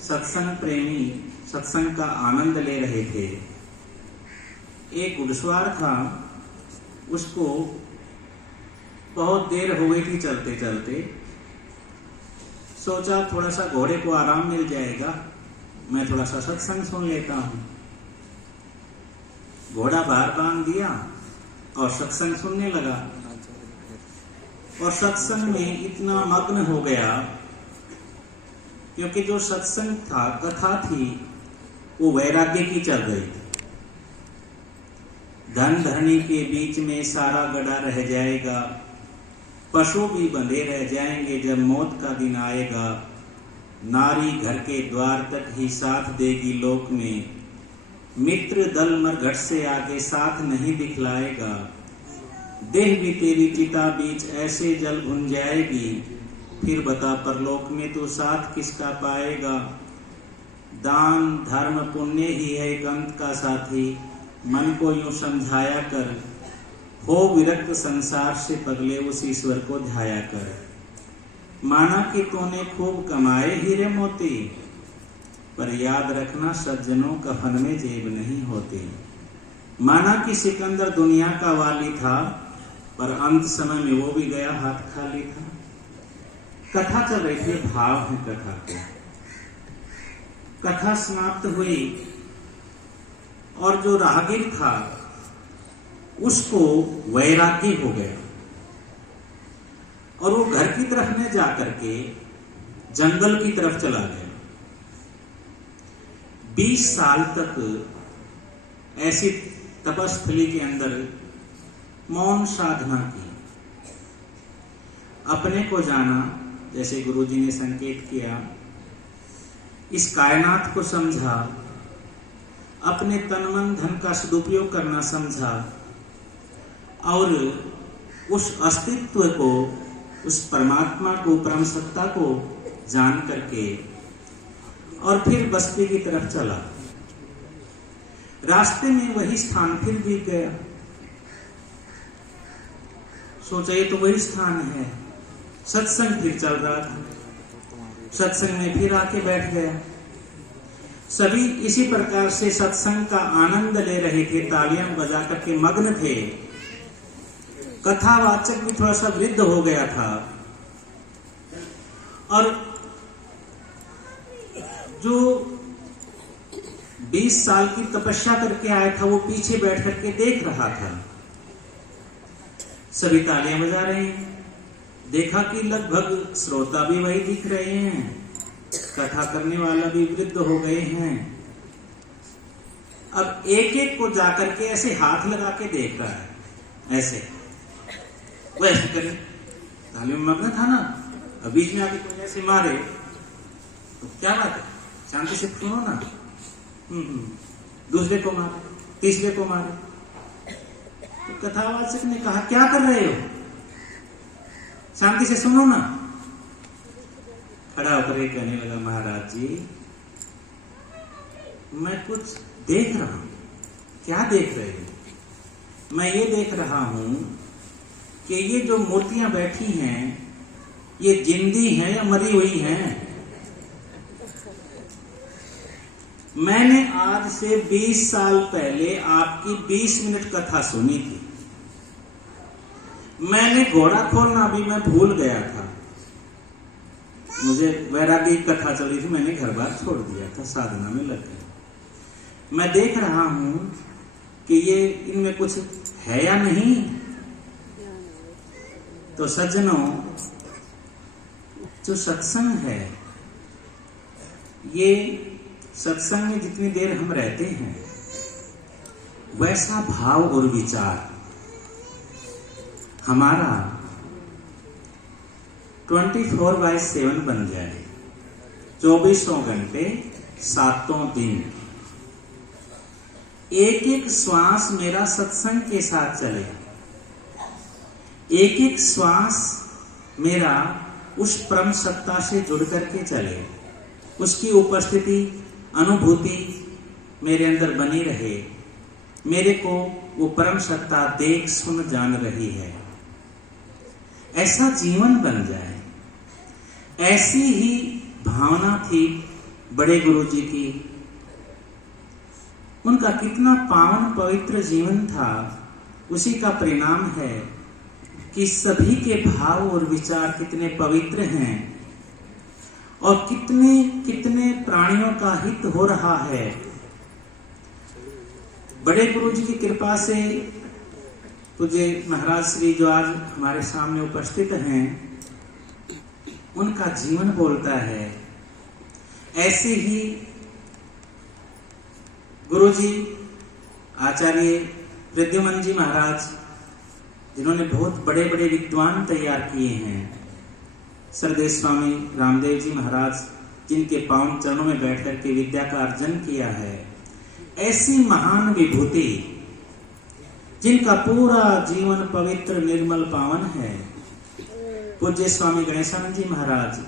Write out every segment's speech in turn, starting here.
सत्संग प्रेमी सत्संग का आनंद ले रहे थे। एक घुड़सवार था, उसको बहुत देर हो गई थी चलते चलते। सोचा थोड़ा सा घोड़े को आराम मिल जाएगा, मैं थोड़ा सा सत्संग सुन लेता हूं। घोड़ा बाहर बांध दिया और सत्संग सुनने लगा। और सत्संग में इतना मग्न हो गया, क्योंकि जो सत्संग था, कथा थी, वो वैराग्य की चल रही थी। धन धरनी के बीच में सारा गड़ा रह जाएगा, पशु भी बंधे रह जाएंगे जब मौत का दिन आएगा। नारी घर के द्वार तक ही साथ देगी लोक में, मित्र दल मरघट से आगे साथ नहीं दिखलाएगा। देह भी तेरी चिता बीच ऐसे जल भुन जाएगी, फिर बता परलोक में तू साथ किसका पाएगा। दान धर्म पुण्य ही है एक अंत का साथी, मन को यूं समझाया कर। हो विरक्त संसार से पगले उस ईश्वर को ध्याया कर। माना कि तूने खूब कमाए हीरे मोती, पर याद रखना सज्जनों कफन में जेब नहीं होती। माना कि सिकंदर दुनिया का वाली था, पर अंत समय में वो भी गया हाथ खाली था। कथा चल रही थी, भाव है कथा के। कथा समाप्त हुई और जो राहगीर था उसको वैराग्य हो गया और वो घर की तरफ न जाकर के जंगल की तरफ चला गया। 20 साल तक ऐसी तपस्थली के अंदर मौन साधना की, अपने को जाना, जैसे गुरुजी ने संकेत किया, इस कायनात को समझा, अपने तन मन धन का सदुपयोग करना समझा और उस अस्तित्व को, उस परमात्मा को, परम सत्ता को जान करके और फिर बस्ती की तरफ चला। रास्ते में वही स्थान फिर दिख गया। सोचा ये तो वही स्थान है। सत्संग फिर चल रहा था, सत्संग में फिर आके बैठ गया। सभी इसी प्रकार से सत्संग का आनंद ले रहे थे, तालियां बजा करके मग्न थे। कथावाचक भी थोड़ा सा वृद्ध हो गया था और जो 20 साल की तपस्या करके आया था वो पीछे बैठ करके देख रहा था। सभी तालियां बजा रहे हैं। देखा कि लगभग श्रोता भी वही दिख रहे हैं, कथा करने वाला भी वृद्ध हो गए हैं। अब एक एक को जाकर के ऐसे हाथ लगा के देख रहा है, ऐसे वो ऐसे करे। तालियों में मग्न था ना, अब बीच में आके कोई ऐसे मारे तो क्या बात है, शांति से सुनो ना। दूसरे को मारे, तीसरे को मारे। तो कथावाचक ने कहा क्या कर रहे हो, शांति से सुनो ना। खड़ा होकर कहने लगा, महाराज जी मैं कुछ देख रहा हूं। क्या देख रहे हो? मैं ये देख रहा हूं कि ये जो मूर्तियां बैठी हैं ये जिंदी हैं या मरी हुई हैं। मैंने आज से 20 साल पहले आपकी 20 मिनट कथा सुनी थी। मैंने घोड़ा खोलना भी मैं भूल गया था, मुझे वैराग्य की कथा चली थी, मैंने घर बार छोड़ दिया था, साधना में लग गया। मैं देख रहा हूं कि ये इनमें कुछ है या नहीं। तो सज्जनों, जो सत्संग है, ये सत्संग में जितनी देर हम रहते हैं वैसा भाव और विचार हमारा 24/7 बन जाए। 24 घंटे 7 दिन एक एक श्वास मेरा सत्संग के साथ चले। एक एक श्वास मेरा उस परम सत्ता से जुड़ करके चले, उसकी उपस्थिति अनुभूति मेरे अंदर बनी रहे, मेरे को वो परम सत्ता देख सुन जान रही है, ऐसा जीवन बन जाए। ऐसी ही भावना थी बड़े गुरु जी की, उनका कितना पावन पवित्र जीवन था, उसी का परिणाम है कि सभी के भाव और विचार कितने पवित्र हैं और कितने कितने प्राणियों का हित हो रहा है। बड़े गुरु जी की कृपा से पूज्य महाराज श्री जो आज हमारे सामने उपस्थित हैं, उनका जीवन बोलता है। ऐसे ही गुरु जी आचार्य प्रद्युमन जी महाराज, जिन्होंने बहुत बड़े बड़े विद्वान तैयार किए हैं, सरदेव स्वामी रामदेव जी महाराज, जिनके पावन चरणों में बैठकर के विद्या का अर्जन किया है, ऐसी महान विभूति जिनका पूरा जीवन पवित्र निर्मल पावन है, पूज्य स्वामी गणेशानंद जी महाराज,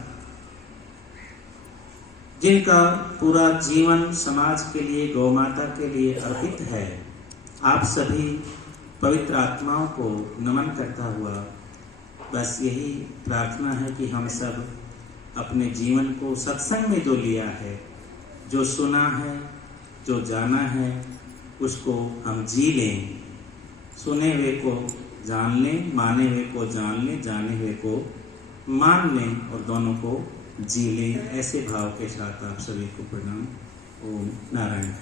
जिनका पूरा जीवन समाज के लिए, गौ माता के लिए अर्पित है। आप सभी पवित्र आत्माओं को नमन करता हुआ बस यही प्रार्थना है कि हम सब अपने जीवन को सत्संग में जो लिया है, जो सुना है, जो जाना है, उसको हम जी लें। सुने हुए को जान लें, माने हुए को जान लें, जाने हुए को मान लें और दोनों को जी लें। ऐसे भाव के साथ आप सभी को प्रणाम। ओम नारायण।